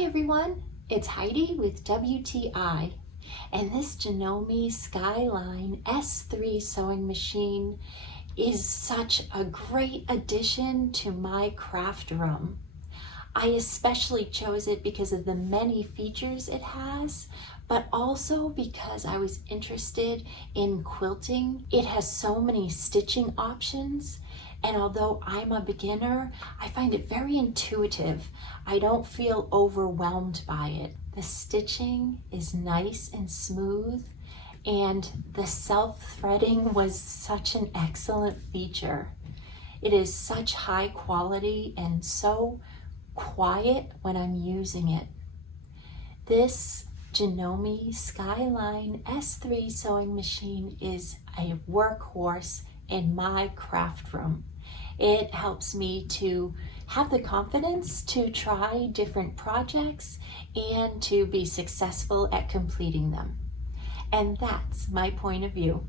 Hi everyone, it's Heidi with WTI, and this Janome Skyline S3 sewing machine is such a great addition to my craft room. I especially chose it because of the many features it has, but also because I was interested in quilting. It has so many stitching options, and although I'm a beginner, I find it very intuitive. I don't feel overwhelmed by it. The stitching is nice and smooth, and the self-threading was such an excellent feature. It is such high quality and so quiet when I'm using it. This Janome Skyline S3 sewing machine is a workhorse in my craft room. It helps me to have the confidence to try different projects and to be successful at completing them. And that's my point of view.